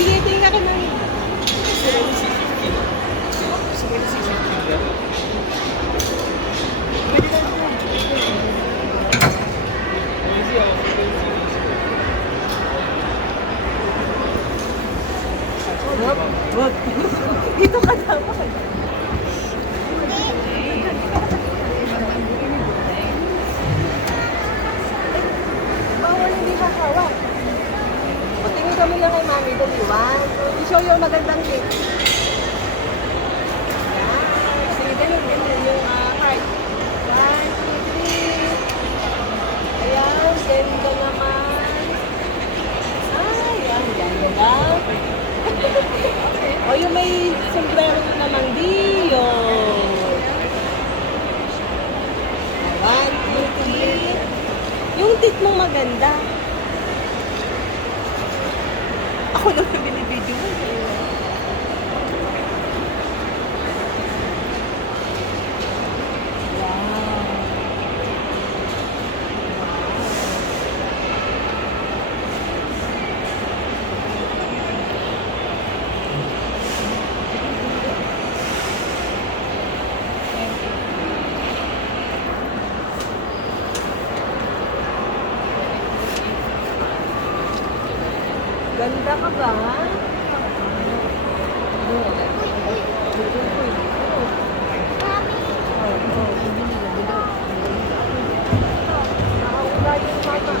Tingin ka kay mami. Wag. Dito ka dapat. Bawal hindi hawak. Patingin kami lang kay mami, daliwan. I-show yung magandang cake. Yan. Sige, ganun yung heart. 1, 2, 3. Ayan, ganda naman. Ay, yan, ganda ba? O yung may sombrero na naman Dio. 1, 2, 3. Yung tit mong maganda. Ako lang na binibidyo mo. Ganda ka ba? Nakaula yung mama.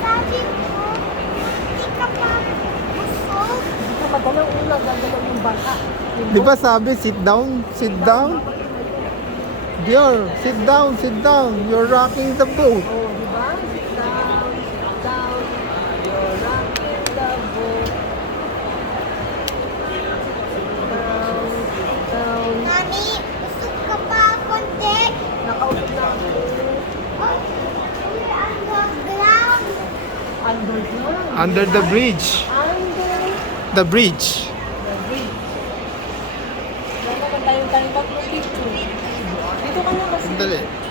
Sabi ko, hindi ka pa busog. Hindi ka madalang una, gagalaw yung bata. Di ba sabi, sit down, sit down? Dior, sit down, sit down. You're rocking the boat. Oh, di ba? Sit down, sit down. You're rocking the boat. Sit down, sit down. Mami, busog ka pa konti. Nakausap na ako. Oh, we're underground. Underground. Under the bridge. Under The bridge. the bridge. Wala naman tayong picture. Dito ka na kasi. Dali.